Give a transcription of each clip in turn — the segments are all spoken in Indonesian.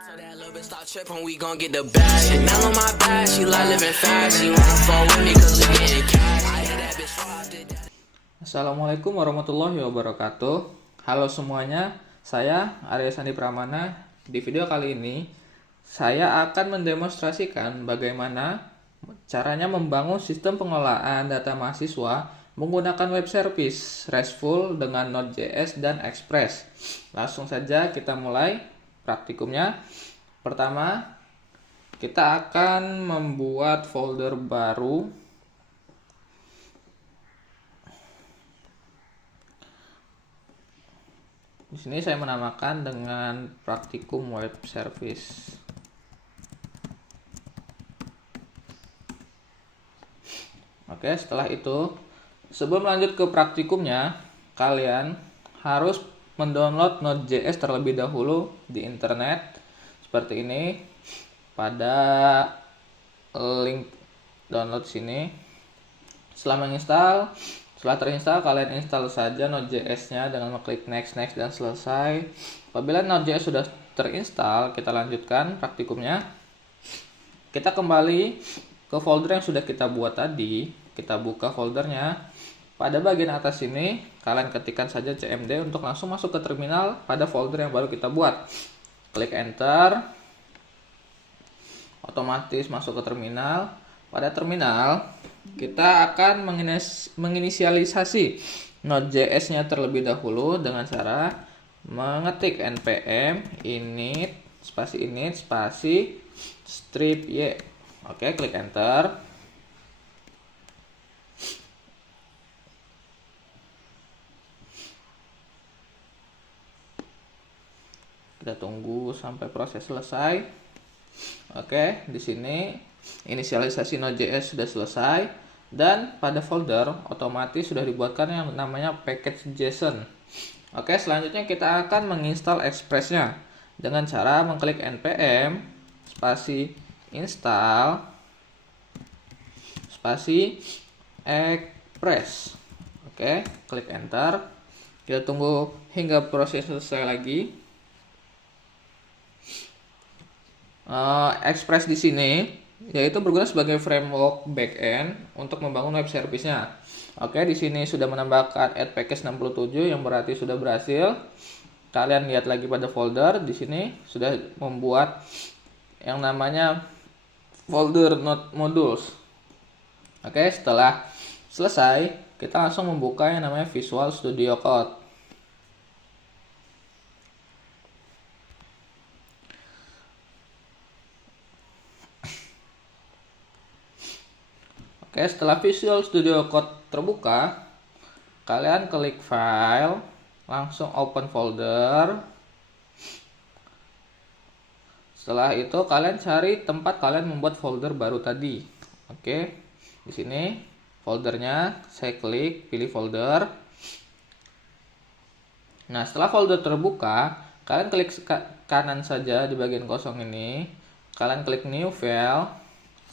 So that little bitch stop tripping, we gon' get the bag. Chanel on my back, she like living fast. She wanna fall with me cause we getting cash. I hit that bitch raw after that. Assalamualaikum warahmatullahi wabarakatuh. Halo semuanya, saya Arya Sandi Pramana. Di video kali ini, saya akan mendemonstrasikan bagaimana caranya membangun sistem pengelolaan data mahasiswa menggunakan web service RESTful dengan Node.js dan Express. Langsung saja kita mulai praktikumnya. Pertama, kita akan membuat folder baru. Di sini saya menamakan dengan praktikum web service. Oke, setelah itu, sebelum lanjut ke praktikumnya, kalian harus mendownload Node.js terlebih dahulu di internet seperti ini. Pada link download sini. Setelah terinstall, kalian install saja Node.js-nya dengan mengklik next dan selesai. Apabila Node.js sudah terinstall, kita lanjutkan praktikumnya. Kita kembali ke folder yang sudah kita buat tadi. Kita buka foldernya. Pada bagian atas ini, kalian ketikkan saja cmd untuk langsung masuk ke terminal pada folder yang baru kita buat. Klik enter. Otomatis masuk ke terminal. Pada terminal, kita akan menginisialisasi Node.js-nya terlebih dahulu dengan cara mengetik npm init spasi strip y. Oke, klik enter. Kita tunggu sampai proses selesai. Oke, di sini inisialisasi Node.js sudah selesai dan pada folder otomatis sudah dibuatkan yang namanya package.json. Oke, selanjutnya kita akan menginstal Express-nya dengan cara mengklik npm spasi install spasi express. Oke, klik enter. Kita tunggu hingga proses selesai lagi. Express di sini yaitu berguna sebagai framework backend untuk membangun web service-nya. Oke, di sini sudah menambahkan add package 67 yang berarti sudah berhasil. Kalian lihat lagi pada folder, di sini sudah membuat yang namanya folder node modules. Oke, setelah selesai, kita langsung membuka yang namanya Visual Studio Code. Oke, setelah Visual Studio Code terbuka, kalian klik File, langsung Open Folder. Setelah itu kalian cari tempat kalian membuat folder baru tadi. Oke, di sini foldernya saya klik, pilih folder. Nah, setelah folder terbuka, kalian klik kanan saja di bagian kosong ini. Kalian klik New File.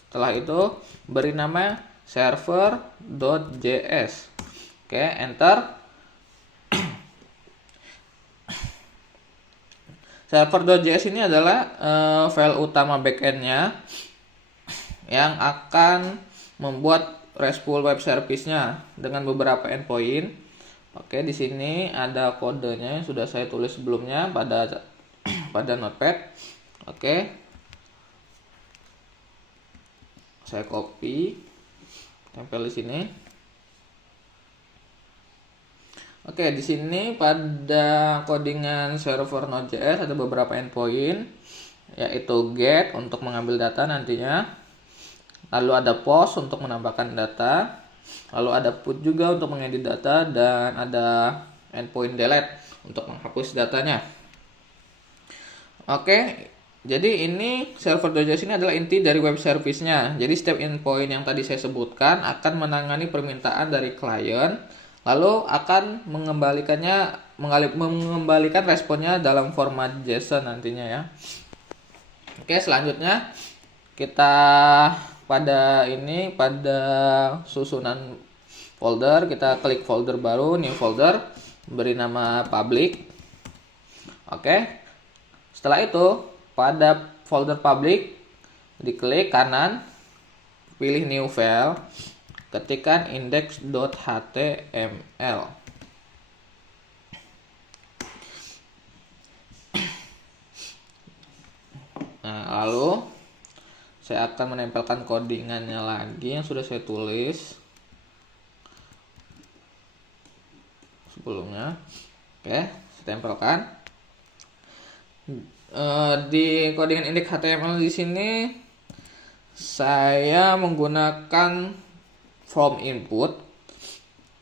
Setelah itu beri nama server.js. Oke, enter. Server.js ini adalah file utama backend-nya yang akan membuat RESTful web service-nya dengan beberapa endpoint. Oke, di sini ada kodenya yang sudah saya tulis sebelumnya pada notepad. Oke. Saya copy, tempel di sini. Oke, di sini pada codingan server Node.js ada beberapa endpoint, yaitu get untuk mengambil data nantinya, lalu ada post untuk menambahkan data, lalu ada put juga untuk mengedit data, dan ada endpoint delete untuk menghapus datanya. Oke. Jadi ini server.js ini adalah inti dari web service-nya. Jadi setiap endpoint yang tadi saya sebutkan akan menangani permintaan dari klien, lalu akan mengembalikan responnya dalam format JSON nantinya ya. Oke, selanjutnya kita pada susunan folder, kita klik folder baru, new folder, beri nama public. Oke. Setelah itu pada folder public, diklik kanan, pilih new file, ketikkan index.html. Nah, lalu saya akan menempelkan codingannya lagi yang sudah saya tulis sebelumnya. Oke, saya tempelkan. Di codingan index HTML di sini saya menggunakan from input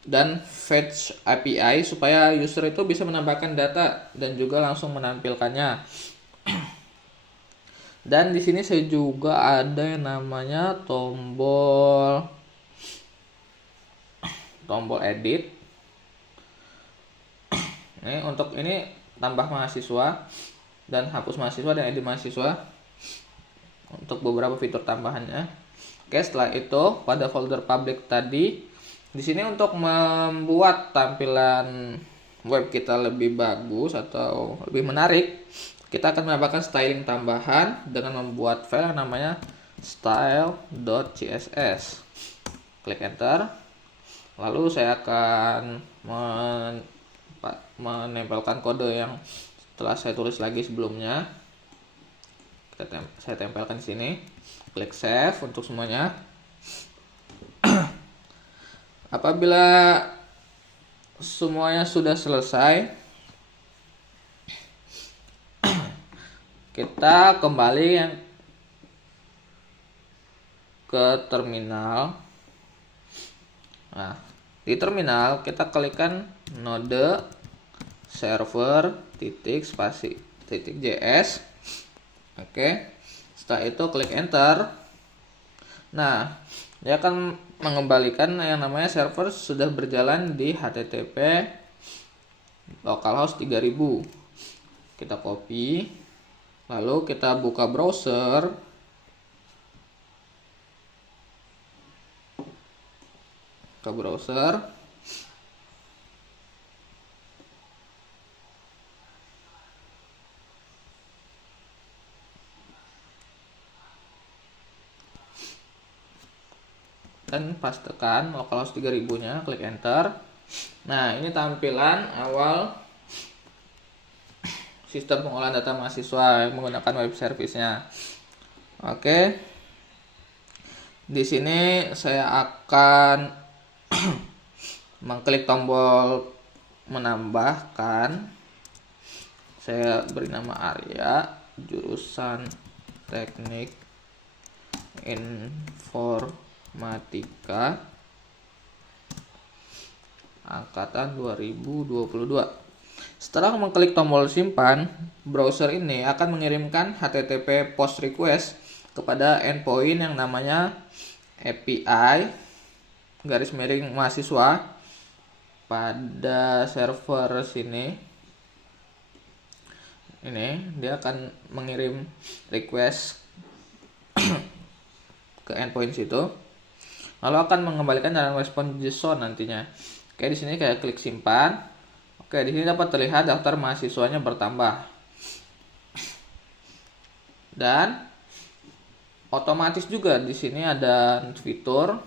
dan fetch API supaya user itu bisa menambahkan data dan juga langsung menampilkannya. Dan di sini saya juga ada yang namanya tombol edit. Untuk ini tambah mahasiswa dan hapus mahasiswa dan edit mahasiswa untuk beberapa fitur tambahannya. Oke, setelah itu pada folder public tadi, di sini untuk membuat tampilan web kita lebih bagus atau lebih menarik, kita akan menambahkan styling tambahan dengan membuat file yang namanya style.css. Klik enter. Lalu saya akan menempelkan kode yang telah saya tulis lagi sebelumnya. Saya tempelkan di sini. Klik save untuk semuanya. Apabila semuanya sudah selesai, kita kembali ke terminal. Nah, di terminal kita klikkan node server .js. Oke, setelah itu klik enter. Nah, dia akan mengembalikan yang namanya server sudah berjalan di http localhost 3000. Kita copy, lalu kita buka browser. Dan pastekan localhost 3000-nya, klik enter. Nah, ini tampilan awal sistem pengolahan data mahasiswa yang menggunakan web service-nya. Oke. Di sini saya akan mengklik tombol menambahkan. Saya beri nama Arya, jurusan Teknik Informatika angkatan 2022. Setelah mengklik tombol simpan, browser ini akan mengirimkan HTTP post request kepada endpoint yang namanya API _mahasiswa pada server sini. Ini dia akan mengirim request ke endpoint situ, lalu akan mengembalikan dalam respon JSON nantinya. Oke, di sini kayak klik simpan. Oke, di sini dapat terlihat daftar mahasiswanya bertambah. Dan otomatis juga di sini ada fitur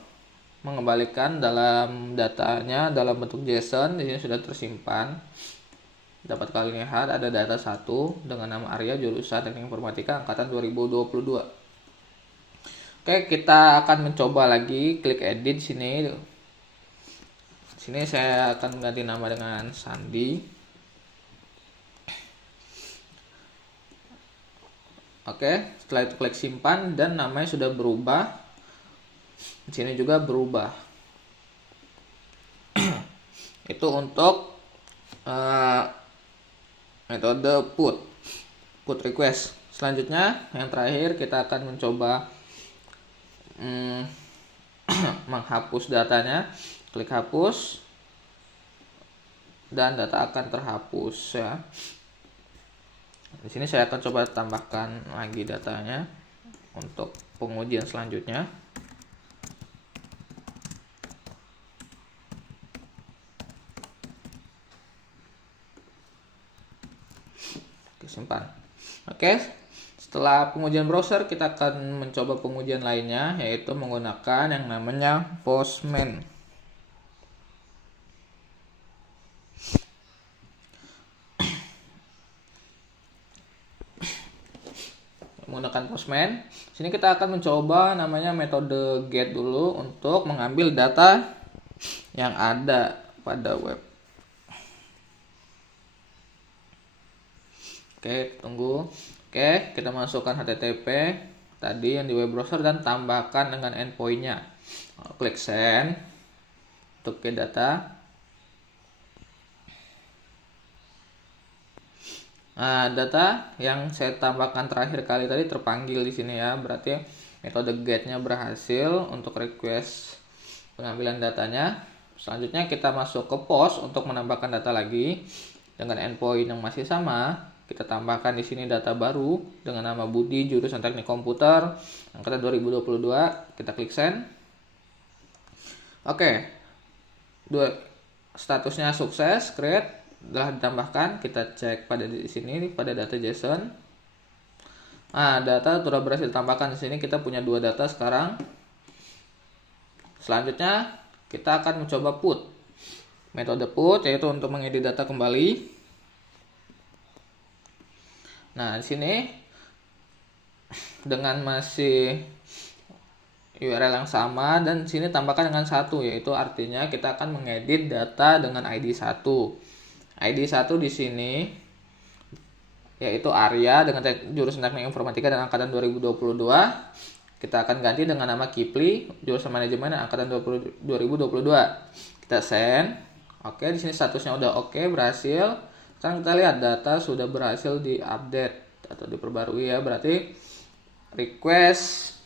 mengembalikan dalam datanya dalam bentuk JSON. Di sini sudah tersimpan. Dapat kalian lihat ada data 1 dengan nama Arya, jurusan Teknik Informatika angkatan 2022. Oke, kita akan mencoba lagi. Klik edit sini. Sini saya akan mengganti nama dengan Sandi. Oke, setelah itu klik simpan dan namanya sudah berubah. Di sini juga berubah. Itu untuk metode put request. Selanjutnya yang terakhir kita akan mencoba menghapus datanya. Klik hapus dan data akan terhapus ya. Di sini saya akan coba tambahkan lagi datanya untuk pengujian selanjutnya. Oke, simpan. Oke, Setelah pengujian browser, kita akan mencoba pengujian lainnya, yaitu menggunakan yang namanya Postman. Menggunakan Postman, sini kita akan mencoba namanya metode get dulu untuk mengambil data yang ada pada web. Oke, tunggu. Oke, kita masukkan HTTP tadi yang di web browser dan tambahkan dengan endpoint-nya. Klik send untuk get data. Nah, data yang saya tambahkan terakhir kali tadi terpanggil di sini ya, berarti metode get-nya berhasil untuk request pengambilan datanya. Selanjutnya kita masuk ke post untuk menambahkan data lagi dengan endpoint yang masih sama. Kita tambahkan di sini data baru dengan nama Budi, jurusan Teknik Komputer, angkatan 2022. Kita klik send. Oke, statusnya sukses, create. Telah ditambahkan, kita cek pada di sini pada data JSON. Nah, data sudah berhasil ditambahkan di sini. Kita punya 2 data sekarang. Selanjutnya kita akan mencoba put. Metode put yaitu untuk mengedit data kembali. Nah, di sini dengan masih URL yang sama dan di sini tambahkan dengan 1, yaitu artinya kita akan mengedit data dengan ID 1. ID 1 di sini yaitu Arya dengan jurusan Teknik Informatika dan angkatan 2022. Kita akan ganti dengan nama Kipli, jurusan Manajemen dan angkatan 2022. Kita send. Oke, di sini statusnya udah oke, berhasil. Sekarang kita lihat data sudah berhasil diupdate atau diperbarui ya, berarti request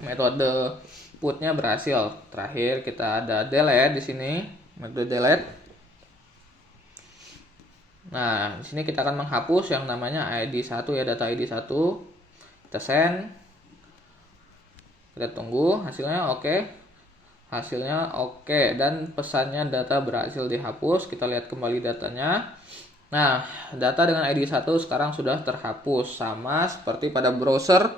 metode putnya berhasil. Terakhir kita ada delete di sini, metode delete. Nah, di sini kita akan menghapus yang namanya ID 1 ya, data ID 1. Kita send. Kita tunggu hasilnya oke. Hasilnya oke dan pesannya data berhasil dihapus. Kita lihat kembali datanya. Nah, data dengan ID 1 sekarang sudah terhapus sama seperti pada browser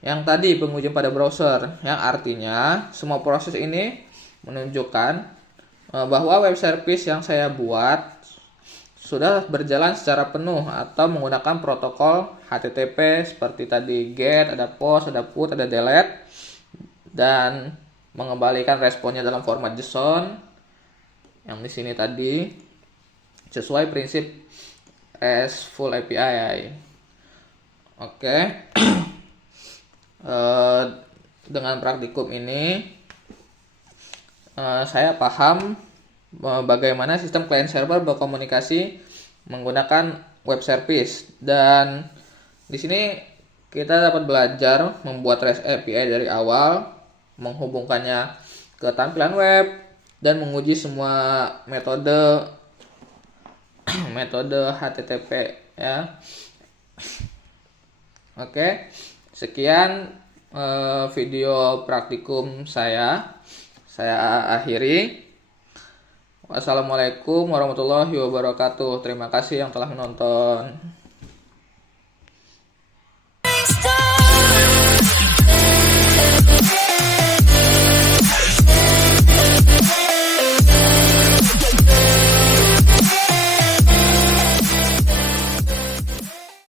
yang tadi, pengujian pada browser, yang artinya semua proses ini menunjukkan bahwa web service yang saya buat sudah berjalan secara penuh atau menggunakan protokol HTTP seperti tadi get, ada post, ada put, ada delete, dan mengembalikan responnya dalam format JSON yang di sini tadi sesuai prinsip RESTful API. Oke. Dengan praktikum ini saya paham bagaimana sistem client server berkomunikasi menggunakan web service, dan di sini kita dapat belajar membuat REST API dari awal, menghubungkannya ke tampilan web dan menguji semua metode HTTP ya. Oke, sekian video praktikum saya akhiri. Wassalamualaikum warahmatullahi wabarakatuh. Terima kasih yang telah menonton.